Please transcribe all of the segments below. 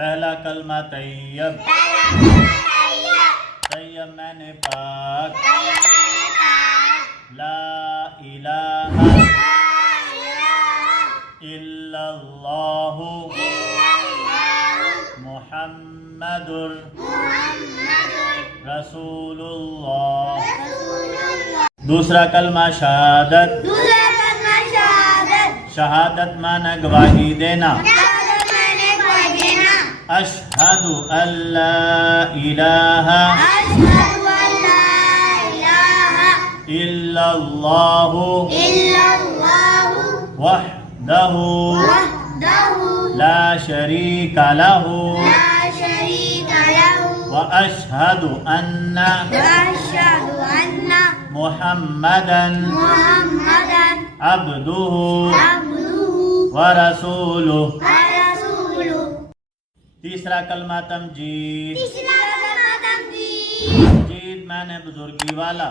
पहला कलमा तैयब, तैयब मैंने पाक, ला इलाहा इल्लल्लाहु मुहम्मदुर रसूलुल्लाह। दूसरा कलमा शहादत, शहादत माना गवाही देना, अशहदु अल्ला इलाहा इल्लल्लाहु वहदहु ला शरीका लहु व अशहदु अन्ना मुहम्मदन अब्दुहु व रसूलुहु। तीसरा कलमा तमजीद, तमजीद माने बुजुर्गी वाला,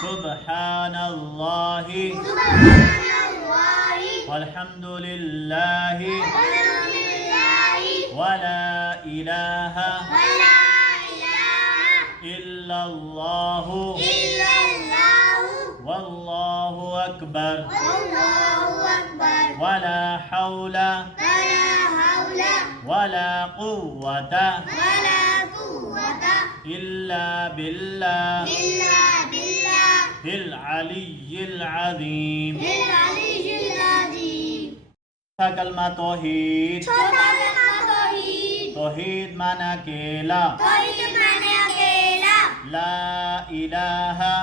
सुब्हानल्लाहि वल्हम्दुलिल्लाहि वला इलाहा इल्लल्लाहु वल्लाहु अकबर वला हौला वला कुव्वता इल्ला बिल्लाहिल अलिय्यिल अज़ीम। कलमा तौहीद, तौहीद माना अकेला, ला इलाहा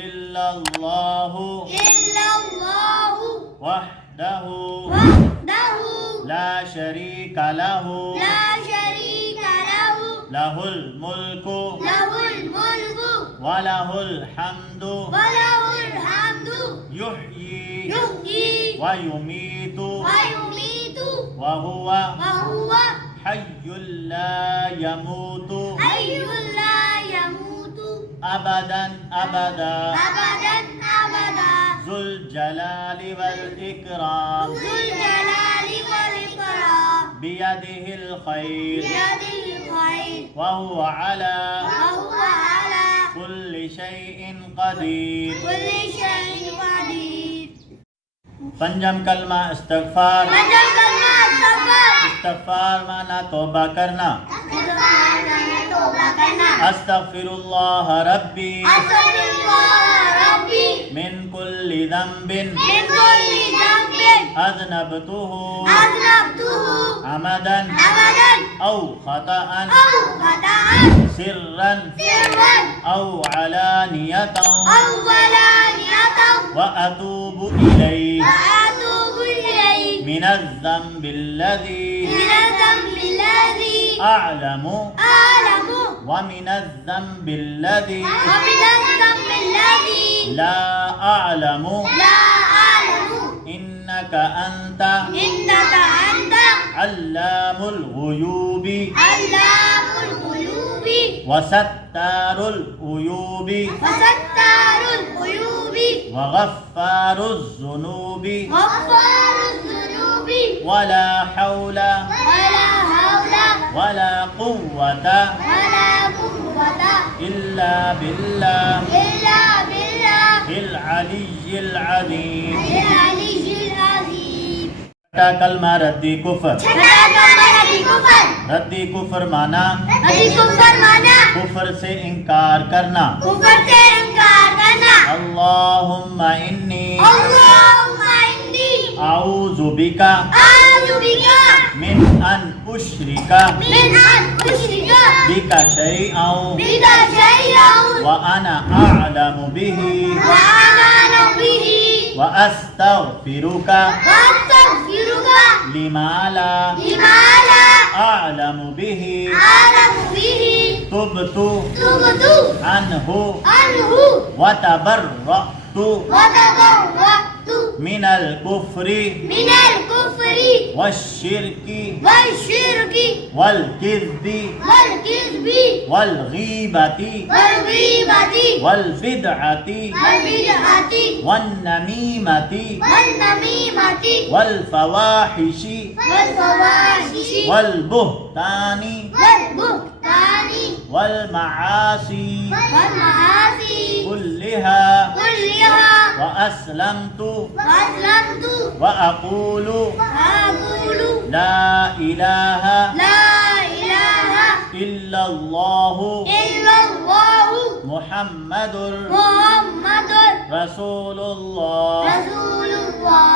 इल्लल्लाहु वहदहु ला शरीका लहु लहुल मुल्कु व लहुल हम्दु युह्यी व युमीतु व हुवा हय्युल ला यमूतु अबदन अबदा ज़ुल जलालि वल इकराम बियदिहिल खैर व हुवा अला कुल्लि शैइन क़दीर। पंजम कलमा इस्तग़फ़ार, इस्तग़फ़ार माना तौबा करना, अस्तग़फिरुल्लाह रब्बी मिन कुल्लि ज़ंबिन अज़नबतुहु अमदन औ ख़तअन सिर्रन औ अलानियतन व अतूबु इलैहि मिनज़ ज़ंबिल्लज़ी अअलमु व मिनज़ ज़ंबिल्लज़ी ला अअलमु इन्नका अंता अल्लामुल गुयूबी व सत्तारुल उयूबी व गफ़्फ़ारुज़ ज़ुनूबी वला हौला वला कुव्वता इल्ला बिल्लाहिल अलिय्यिल अज़ीम। छठा कलमा रद्दी कुफ्र, रद्दी कुफ्र माना कुफ्र से इनकार करना, अल्लाहुम्मा इन्नी आऊज़ु बिका मिन अन उश्रिका बिका शैअन व अना अअलमु बिही व अस्तग़फिरुका लिमा ला अअलमु बिही तुबतु अन्हु व तबर्रअतु من الكفر من الكفر والشرك والشرك والكذب والكذب والغيبة والغيبة والبدعة والبدعة والنميمة والنميمة والفواحش والفواحش والبهتان والبهتان والمعاصي والمعاصي كلها كلها وأسلمت وأسلمت وأقول وأقول لا إله لا إله إلا الله إلا الله محمد محمد رسول الله. رسول الله.